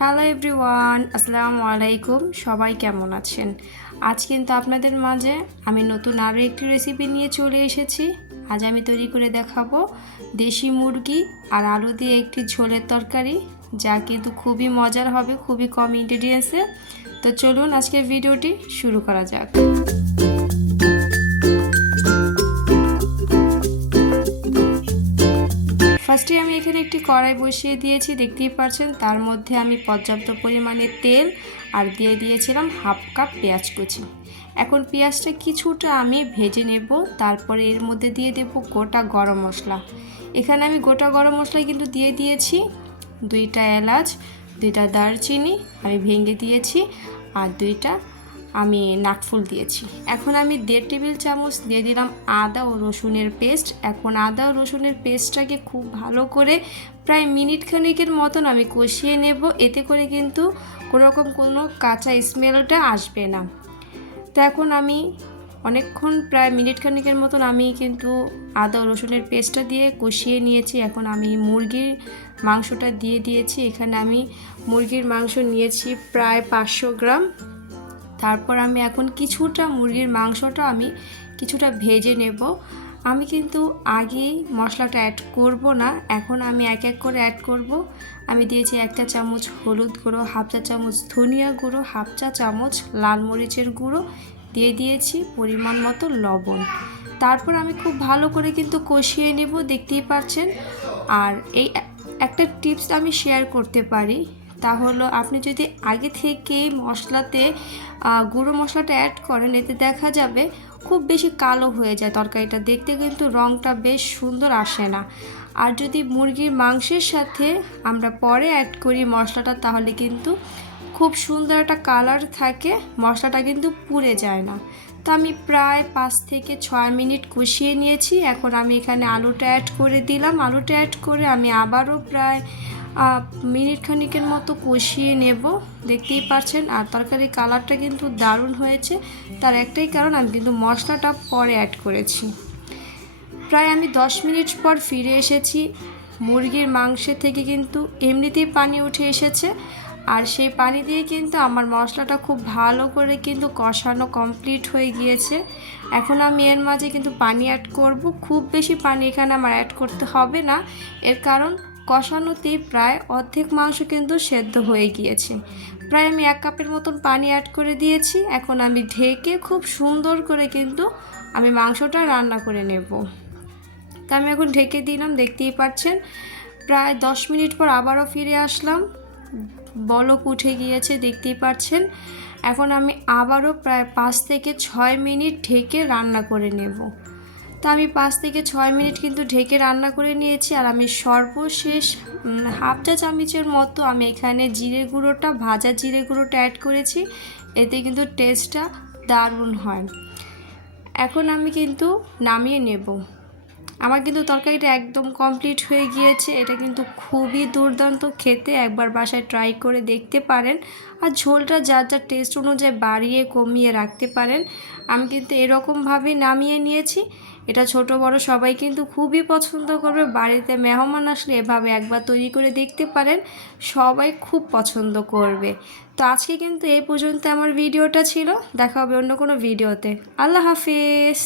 Hello everyone আসসালামু আলাইকুম সবাই কেমন আছেন? আজ কিন্তু আপনাদের মাঝে আমি নতুন আরও একটি রেসিপি নিয়ে চলে এসেছি। আজ আমি তৈরি করে দেখাবো দেশি মুরগি আর আলু দিয়ে একটি ঝোলের তরকারি, যা কিন্তু খুবই মজার হবে, খুবই কম ইনগ্রিডিয়েন্টসে তো চলুন আজকের ভিডিওটি শুরু করা যাক। ফার্স্টে আমি এখানে একটি কড়াই বসিয়ে দিয়েছি, দেখতেই পাচ্ছেন তার মধ্যে আমি পর্যাপ্ত পরিমাণে তেল আর দিয়ে দিয়েছিলাম হাফ কাপ পেঁয়াজ কুচি। এখন পেঁয়াজটা কিছুটা আমি ভেজে নেব, তারপরে এর মধ্যে দিয়ে দেব গোটা গরম মশলা। এখানে আমি গোটা গরম মশলা কিন্তু দিয়ে দিয়েছি দুইটা এলাচ, দুইটা দারচিনি, আমি ভেঙে দিয়েছি, আর দুইটা আমি নাকফুল দিয়েছি। এখন আমি দেড় টেবিল চামচ দিয়ে দিলাম আদা ও রসুনের পেস্ট। এখন আদা ও রসুনের পেস্টটাকে খুব ভালো করে প্রায় মিনিট খানিকের মতন আমি কষিয়ে নেব। এতে করে কিন্তু কোনোরকম কোনো কাঁচা স্মেলটা আসবে না। তো এখন আমি অনেকক্ষণ প্রায় মিনিট খানিকের মতন আমি কিন্তু আদা রসুনের পেস্টটা দিয়ে কষিয়ে নিয়েছি। এখন আমি মুরগির মাংসটা দিয়ে দিয়েছি। এখানে আমি মুরগির মাংস নিয়েছি প্রায় পাঁচশো গ্রাম। তারপর আমি এখন কিছুটা মুরগির মাংসটা আমি কিছুটা ভেজে নেব। আমি কিন্তু আগেই মশলাটা অ্যাড করব না, এখন আমি এক এক করে অ্যাড করব। আমি দিয়েছি একটা চামচ হলুদ গুঁড়ো, হাফ চা চামচ ধনিয়া গুঁড়ো, হাফ চা চামচ লাল মরিচের গুঁড়ো, দিয়ে দিয়েছি পরিমাণ মতো লবণ। তারপর আমি খুব ভালো করে কিন্তু কষিয়ে নেব, দেখতেই পাচ্ছেন। আর এই একটা টিপস আমি শেয়ার করতে পারি। তা হলো আপনি যদি আগে থেকেই মশলাতে গুঁড়ো মশলাটা অ্যাড করেন, এতে দেখা যাবে খুব বেশি কালো হয়ে যায় তরকারিটা। দেখতে কিন্তু রঙটা বেশ সুন্দর আসে না। আর যদি মুরগির মাংসের সাথে আমরা পরে অ্যাড করি মশলাটা, তাহলে কিন্তু খুব সুন্দর একটা কালার থাকে, মশলাটা কিন্তু পুড়ে যায় না। তো আমি প্রায় পাঁচ থেকে ছয় মিনিট কষিয়ে নিয়েছি। এখন আমি এখানে আলুটা অ্যাড করে দিলাম। আলুটা অ্যাড করে আমি আবারও প্রায় মিনিট খানিকের মতো কষিয়ে নেব। দেখতেই পাচ্ছেন, আর তরকারির কালারটা কিন্তু দারুণ হয়েছে। তার একটাই কারণ, আমি কিন্তু মশলাটা পরে অ্যাড করেছি। প্রায় আমি দশ মিনিট পর ফিরে এসেছি। মুরগির মাংসের থেকে কিন্তু এমনিতেই পানি উঠে এসেছে। আর সেই পানি দিয়ে কিন্তু আমার মশলাটা খুব ভালো করে কিন্তু কষানো কমপ্লিট হয়ে গিয়েছে। এখন আমি এর মাঝে কিন্তু পানি অ্যাড করব। খুব বেশি পানি এখানে আমার অ্যাড করতে হবে না। এর কারণ কষানোতেই প্রায় অর্ধেক মাংস কিন্তু সেদ্ধ হয়ে গিয়েছে। প্রায় আমি এক কাপের মতন পানি অ্যাড করে দিয়েছি। এখন আমি ঢেকে খুব সুন্দর করে কিন্তু আমি মাংসটা রান্না করে নেব। তা আমি এখন ঢেকে দিলাম, দেখতেই পাচ্ছেন। প্রায় দশ মিনিট পর আবারও ফিরে আসলাম। বলক উঠে গিয়েছে, দেখতেই পাচ্ছেন। এখন আমি আবারও প্রায় পাঁচ থেকে ছয় মিনিট ঢেকে রান্না করে নেব। তা আমি পাঁচ থেকে ছয় মিনিট কিন্তু ঢেকে রান্না করে নিয়েছি আর আমি সর্বশেষ হাফ চা চামচের মতো আমি এখানে জিরে গুঁড়োটা, ভাজা জিরে গুঁড়োটা অ্যাড করেছি। এতে কিন্তু টেস্টটা দারুণ হয়। এখন আমি কিন্তু নামিয়ে নেব। আমার কিন্তু তরকারিটা একদম কমপ্লিট হয়ে গিয়েছে। এটা কিন্তু খুবই দুর্দান্ত খেতে। একবার বাসায় ট্রাই করে দেখতে পারেন আর ঝোলটা যার যার টেস্ট অনুযায়ী বাড়িয়ে কমিয়ে রাখতে পারেন। আমি কিন্তু এরকমভাবেই নামিয়ে নিয়েছি। এটা ছোট বড় সবাই কিন্তু খুবই পছন্দ করবে। বাড়িতে মেহমান আসলে এভাবে একবার তৈরি করে দেখতে পারেন, সবাই খুব পছন্দ করবে। তো আজকে কিন্তু এই পর্যন্ত আমার ভিডিওটা ছিল। দেখা হবে অন্য কোনো ভিডিওতে। আল্লাহ হাফিজ।